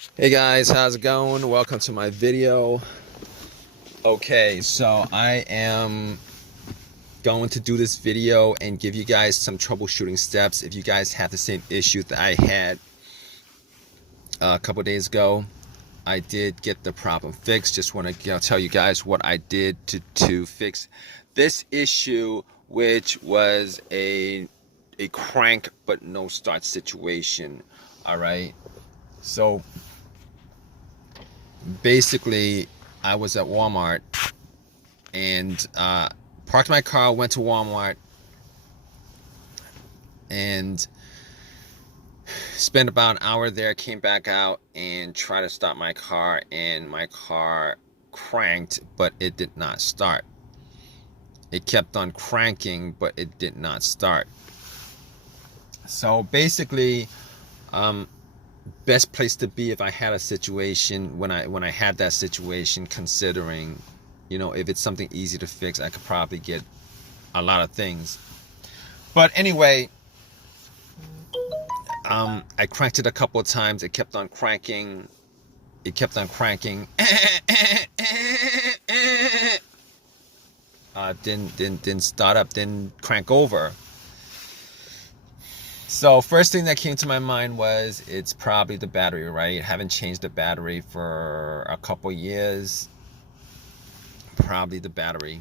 Hey guys, how's it going? Welcome to my video. Okay, so I am going to do this video and give you guys some troubleshooting steps if you guys have the same issue that I had a couple days ago. I did get the problem fixed. Just want to tell you guys what I did to fix this issue, which was a crank but no start situation. All right, so basically I was at Walmart and parked my car, went to Walmart and spent about an hour there, came back out and tried to start my car, and my car cranked but it did not start. It kept on cranking but it did not start. So basically best place to be if I had a situation when I had that situation, considering, you know, if it's something easy to fix, I could probably get a lot of things. But anyway, I cranked it a couple of times. It kept on cranking. It kept on cranking. Didn't start up. Didn't crank over. So first thing that came to my mind was it's probably the battery, right? Haven't changed the battery for a couple years. Probably the battery.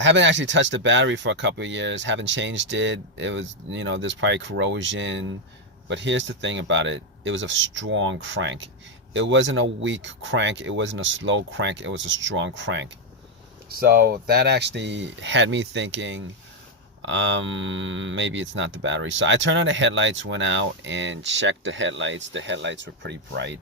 I haven't actually touched the battery for a couple of years. Haven't changed it. It was, you know, there's probably corrosion. But here's the thing about it. It was a strong crank. It wasn't a weak crank. It wasn't a slow crank. It was a strong crank. So that actually had me thinking, maybe it's not the battery. So I turned on the headlights, went out and checked the headlights. The headlights were pretty bright.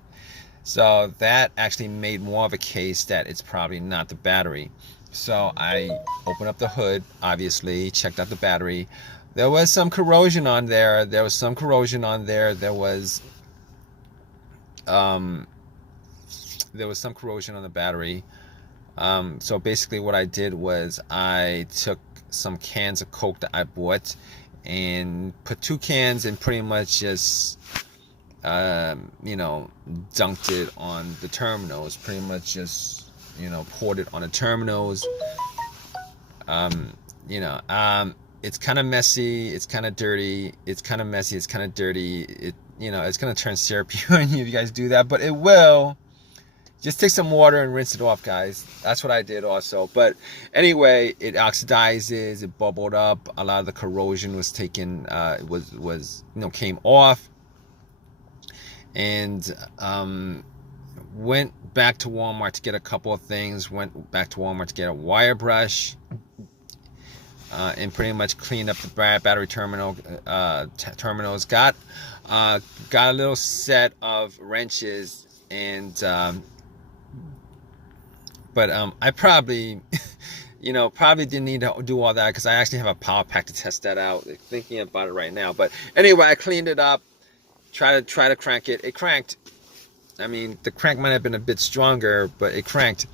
So that actually made more of a case that it's probably not the battery. So I opened up the hood, obviously, checked out the battery. There was some corrosion on there. There was some corrosion on there. There was some corrosion on the battery. So basically what I did was I took some cans of Coke that I bought and put 2 cans and pretty much just you know, dunked it on the terminals. Pretty much just, you know, poured it on the terminals. You know, it's kind of messy, it's kind of dirty, it's kind of messy, it's kind of dirty. It, you know, it's gonna turn syrupy on you if you guys do that, but it will. Just take some water and rinse it off, guys. That's what I did also. But anyway, it oxidizes, it bubbled up. A lot of the corrosion was taken, was you know, came off. And went back to Walmart to get a couple of things. Went back to Walmart to get a wire brush. And pretty much cleaned up the battery terminals. Got a little set of wrenches and but I probably, you know, probably didn't need to do all that because I actually have a power pack to test that out. Thinking about it right now. But anyway, I cleaned it up. Try to crank it. It cranked. I mean, the crank might have been a bit stronger, but it cranked.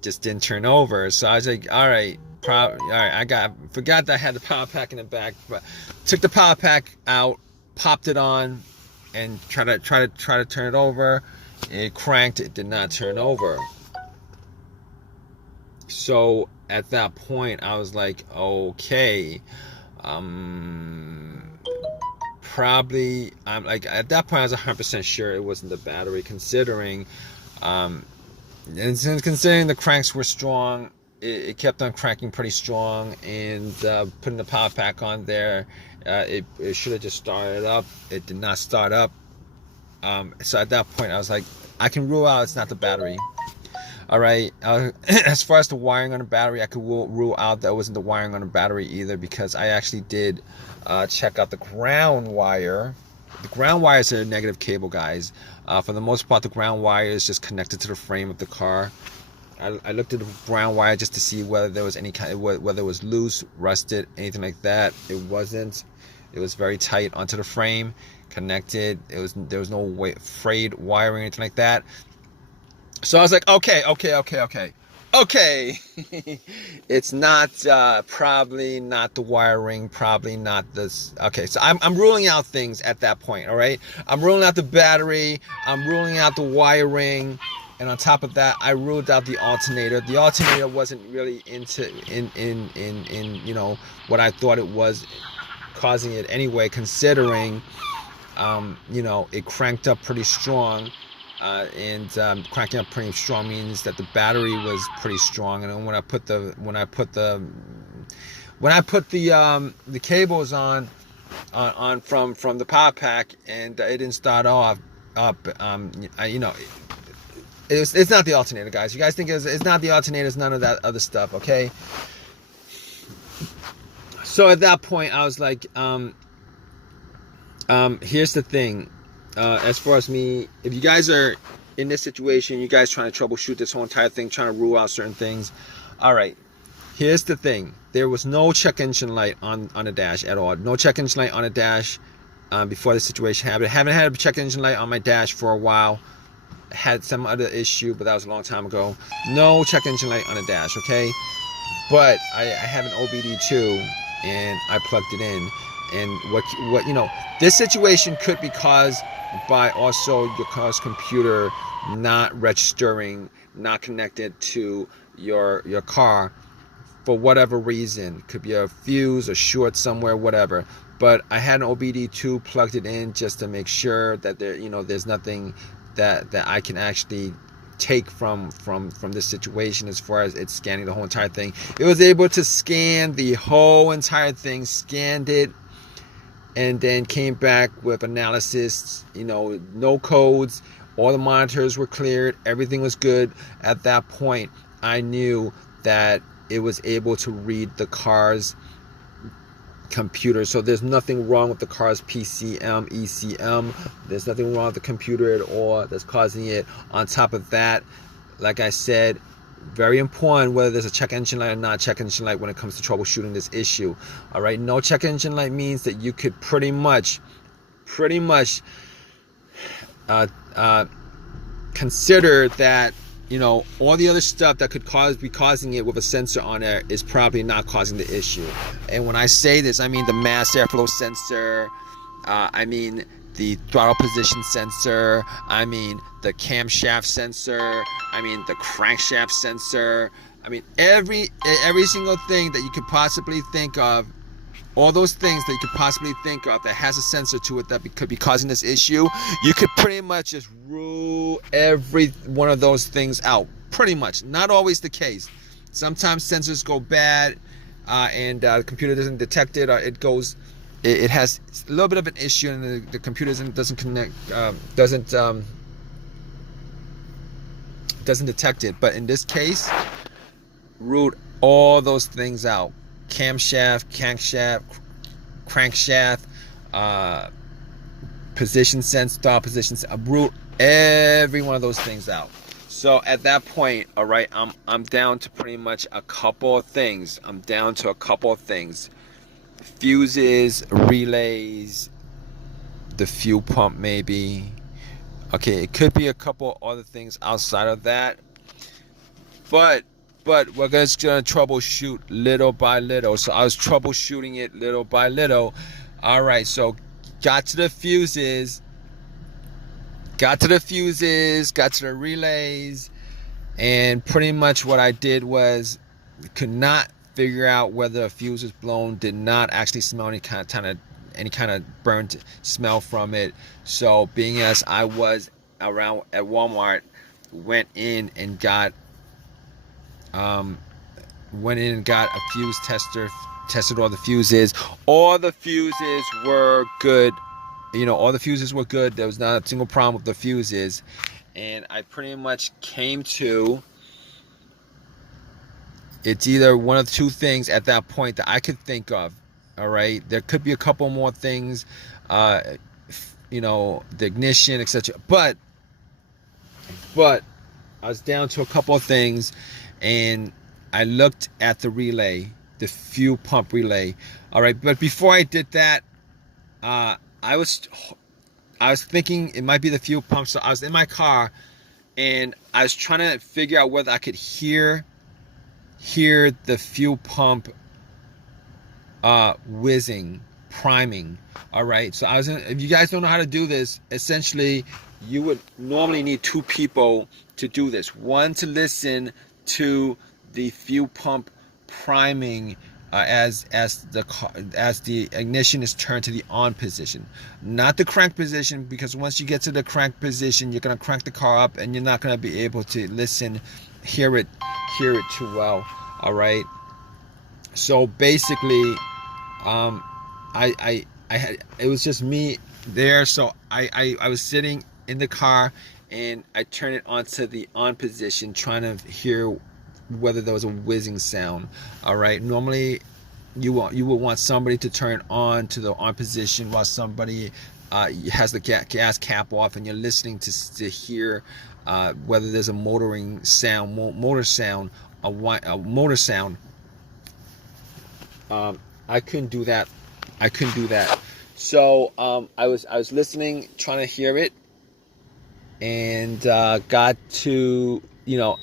Just didn't turn over. So I was like, all right, I forgot that I had the power pack in the back, but took the power pack out, popped it on, and try to turn it over. It cranked. It did not turn over. So at that point, I was like, okay, probably, I'm like, at that point I was 100% sure it wasn't the battery, considering considering the cranks were strong. It kept on cranking pretty strong, and putting the power pack on there, it should have just started up. It did not start up. So at that point I was like, I can rule out it's not the battery. All right, as far as the wiring on the battery, I could rule out that it wasn't the wiring on the battery either, because I actually did check out the ground wire. The ground wire is a negative cable, guys. For the most part, the ground wire is just connected to the frame of the car. I looked at the ground wire just to see whether there was any kind, whether it was loose, rusted, anything like that. It wasn't. It was very tight onto the frame, connected. There was no frayed wiring or anything like that. So I was like, okay. Okay, it's not probably not the wiring, probably not this. Okay, so I'm ruling out things at that point. All right, I'm ruling out the battery, I'm ruling out the wiring, and on top of that, I ruled out the alternator. The alternator wasn't really in you know what I thought it was, causing it anyway, considering you know, it cranked up pretty strong. And cranking up pretty strong means that the battery was pretty strong. And when I put the cables on from the power pack, and it didn't start off up, you know, it's not the alternator, guys. You guys think it's not the alternator, it's none of that other stuff, okay? So at that point, I was like, here's the thing. As far as me, if you guys are in this situation, you guys trying to troubleshoot this whole entire thing, trying to rule out certain things. All right, here's the thing. There was no check engine light on the dash at all. No check engine light on the dash before the situation happened. I haven't had a check engine light on my dash for a while. Had some other issue, but that was a long time ago. No check engine light on the dash, okay? But I have an OBD2, and I plugged it in. And what you know, this situation could be caused by also your car's computer not registering, not connected to your car for whatever reason. Could be a fuse, a short somewhere, whatever. But I had an OBD2, plugged it in just to make sure that there, you know, there's nothing that I can actually take from this situation as far as it's scanning the whole entire thing. It was able to scan the whole entire thing, scanned it, and then came back with analysis, you know, no codes, all the monitors were cleared, everything was good. At that point, I knew that it was able to read the car's computer. So there's nothing wrong with the car's PCM, ECM. There's nothing wrong with the computer at all that's causing it. On top of that, like I said, very important whether there's a check engine light or not check engine light when it comes to troubleshooting this issue. All right, no check engine light means that you could pretty much consider that, you know, all the other stuff that could be causing it with a sensor on there is probably not causing the issue. And when I say this, I mean the mass airflow sensor, I mean the throttle position sensor, I mean the camshaft sensor, I mean the crankshaft sensor, I mean every single thing that you could possibly think of, all those things that you could possibly think of that has a sensor to it that could be causing this issue, you could pretty much just rule every one of those things out. Pretty much. Not always the case. Sometimes sensors go bad and the computer doesn't detect it, or it has a little bit of an issue and the computer doesn't connect, doesn't detect it. But in this case, ruled all those things out. Camshaft, crankshaft, position sense, throttle position sense, root every one of those things out. So at that point, all right, I'm down to pretty much a couple of things. Fuses, relays, the fuel pump maybe. Okay, it could be a couple other things outside of that. But we're just gonna troubleshoot little by little. So I was troubleshooting it little by little. All right, so got to the fuses, got to the relays, and pretty much what I did was could not figure out whether a fuse was blown. Did not actually smell any kind of burnt smell from it. So being as I was around at Walmart, went in and got a fuse tester, tested all the fuses. All the fuses were good. You know, all the fuses were good. There was not a single problem with the fuses. And I pretty much came to, it's either one of two things at that point that I could think of. All right, there could be a couple more things, you know, the ignition, etc. But I was down to a couple of things, and I looked at the relay, the fuel pump relay. All right, but before I did that, I was thinking it might be the fuel pump. So I was in my car, and I was trying to figure out whether I could hear hear the fuel pump whizzing, priming. All right, so if you guys don't know how to do this, essentially you would normally need two people to do this. One to listen to the fuel pump priming as the ignition is turned to the on position, not the crank position, because once you get to the crank position, you're gonna crank the car up and you're not gonna be able to hear it too well. All right, so basically, I had, it was just me there, so I was sitting in the car and I turned it onto the on position, trying to hear whether there was a whizzing sound. All right, normally you will want somebody to turn on to the on position while somebody has the gas cap off, and you're listening to hear whether there's a motor sound. I couldn't do that. So I was listening, trying to hear it, and got to,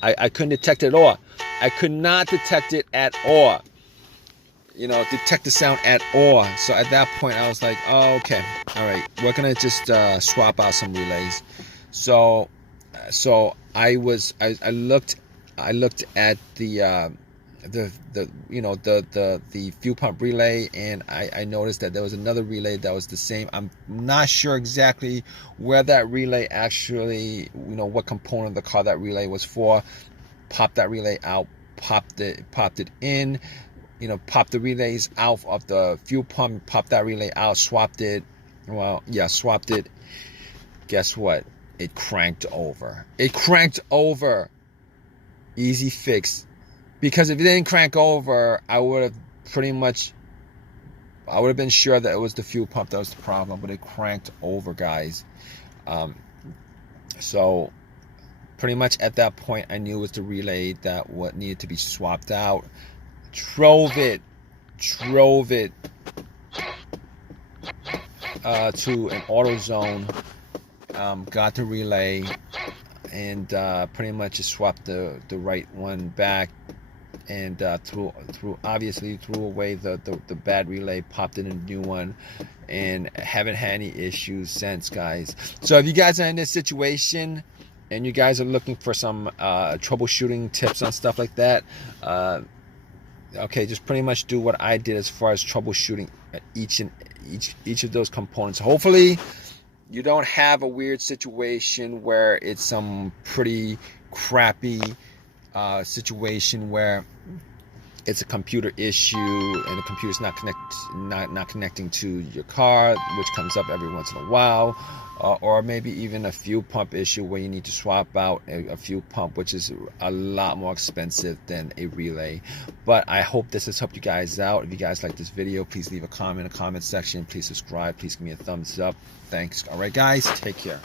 I couldn't detect it at all. I could not detect it at all. Detect the sound at all. So at that point, I was like, oh, okay, all right, we're gonna just swap out some relays. So I looked at the fuel pump relay, and I noticed that there was another relay that was the same. I'm not sure exactly where that relay actually, what component of the car that relay was for. Popped that relay out, popped it in, popped the relays out of the fuel pump, popped that relay out, swapped it. Swapped it. Guess what? It cranked over. Easy fix. Because if it didn't crank over, I would have been sure that it was the fuel pump that was the problem, but it cranked over, guys. So pretty much at that point, I knew it was the relay that what needed to be swapped out. Drove it to an AutoZone, got the relay, and pretty much just swapped the right one back, and threw away the bad relay, popped in a new one, and haven't had any issues since, guys. So if you guys are in this situation and you guys are looking for some troubleshooting tips on stuff like that, okay, just pretty much do what I did as far as troubleshooting each of those components. Hopefully you don't have a weird situation where it's some pretty crappy situation where it's a computer issue and the computer's not connecting to your car, which comes up every once in a while, or maybe even a fuel pump issue where you need to swap out a fuel pump, which is a lot more expensive than a relay. But I hope this has helped you guys out. If you guys like this video, please leave a comment in the comment section. Please subscribe. Please give me a thumbs up. Thanks. All right, guys, take care.